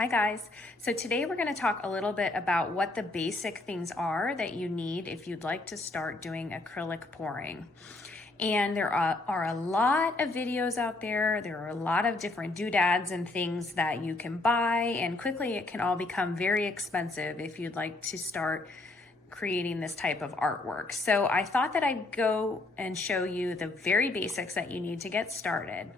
Hi guys. So today we're going to talk a little bit about what the basic things are that you need if you'd like to start doing acrylic pouring. And there are a lot of videos out there. There are a lot of different doodads and things that you can buy, and quickly it can all become very expensive if you'd like to start creating this type of artwork. So I thought that I'd go and show you the very basics that you need to get started.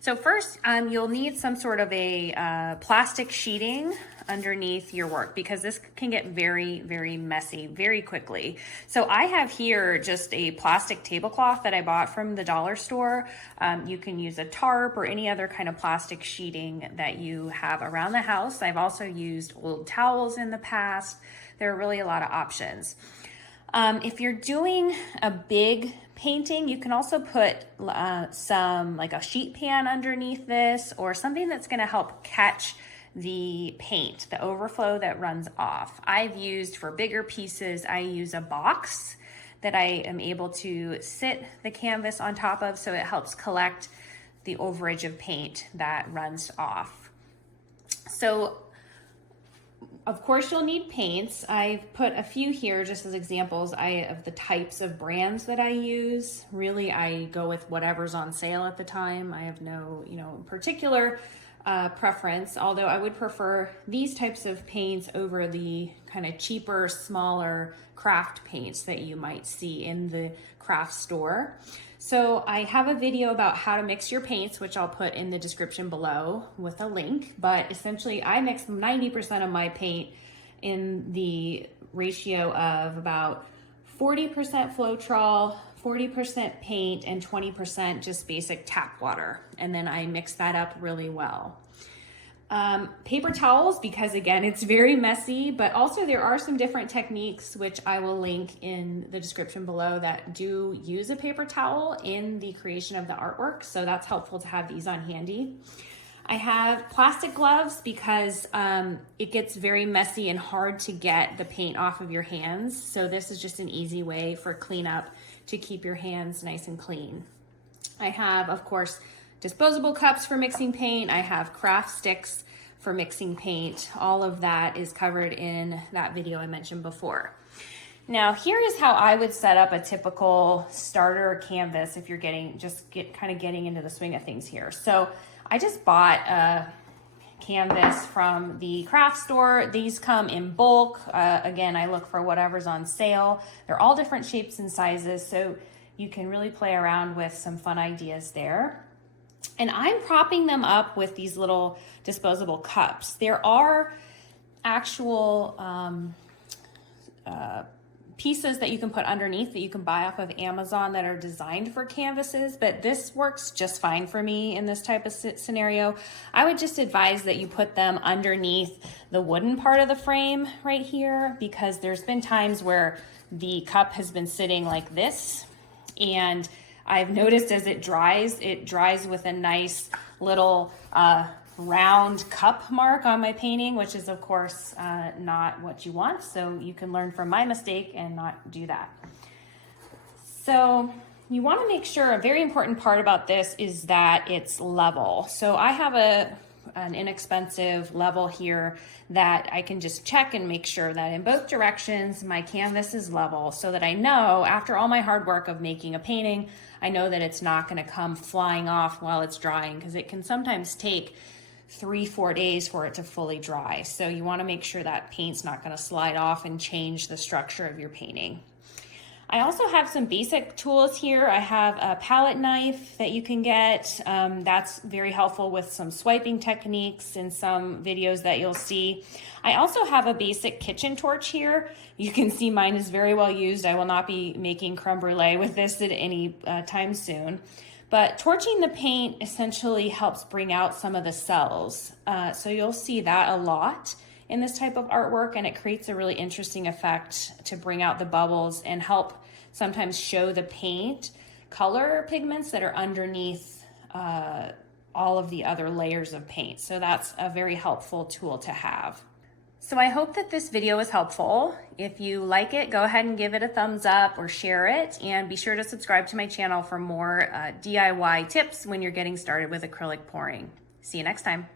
So first, you'll need some sort of a plastic sheeting underneath your work because this can get very, very messy very quickly. So I have here just a plastic tablecloth that I bought from the dollar store. You can use a tarp or any other kind of plastic sheeting that you have around the house. I've also used old towels in the past. There are really a lot of options. If you're doing a big painting, you can also put some like a sheet pan underneath this or something that's going to help catch the paint, the overflow that runs off. I've used for bigger pieces, I use a box that I am able to sit the canvas on top of, so it helps collect the overage of paint that runs off. So of course, you'll need paints. I've put a few here just as examples of the types of brands that I use. Really, I go with whatever's on sale at the time. I have no, particular preference, although I would prefer these types of paints over the kind of cheaper, smaller craft paints that you might see in the craft store. So I have a video about how to mix your paints, which I'll put in the description below with a link, but essentially I mix 90% of my paint in the ratio of about 40% Floetrol, 40% paint, and 20% just basic tap water. And then I mix that up really well. Paper towels, because again, it's very messy, but also there are some different techniques, which I will link in the description below, that do use a paper towel in the creation of the artwork. So that's helpful to have these on handy. I have plastic gloves because it gets very messy and hard to get the paint off of your hands. So this is just an easy way for cleanup to keep your hands nice and clean. I have, of course, disposable cups for mixing paint. I have craft sticks for mixing paint. All of that is covered in that video I mentioned before. Now, here is how I would set up a typical starter canvas if you're getting into the swing of things here. So I just bought a canvas from the craft store. These come in bulk. Again, I look for whatever's on sale. They're all different shapes and sizes, so you can really play around with some fun ideas there. And I'm propping them up with these little disposable cups. There are actual pieces that you can put underneath that you can buy off of Amazon that are designed for canvases, but this works just fine for me in this type of scenario. I would just advise that you put them underneath the wooden part of the frame right here, because there's been times where the cup has been sitting like this, and I've noticed as it dries with a nice little round cup mark on my painting, which is of course not what you want. So you can learn from my mistake and not do that. So you want to make sure, a very important part about this is that it's level. So I have an inexpensive level here that I can just check and make sure that in both directions my canvas is level, so that I know after all my hard work of making a painting, I know that it's not going to come flying off while it's drying, because it can sometimes take 3-4 days for it to fully dry. So you want to make sure that paint's not going to slide off and change the structure of your painting. I also have some basic tools here. I have a palette knife that you can get. That's very helpful with some swiping techniques in some videos that you'll see. I also have a basic kitchen torch here. You can see mine is very well used. I will not be making creme brulee with this at any time soon. But torching the paint essentially helps bring out some of the cells. So you'll see that a lot in this type of artwork, and it creates a really interesting effect to bring out the bubbles and help sometimes show the paint color pigments that are underneath all of the other layers of paint. So that's a very helpful tool to have. So I hope that this video was helpful. If you like it, go ahead and give it a thumbs up or share it, and be sure to subscribe to my channel for more DIY tips when you're getting started with acrylic pouring. See you next time.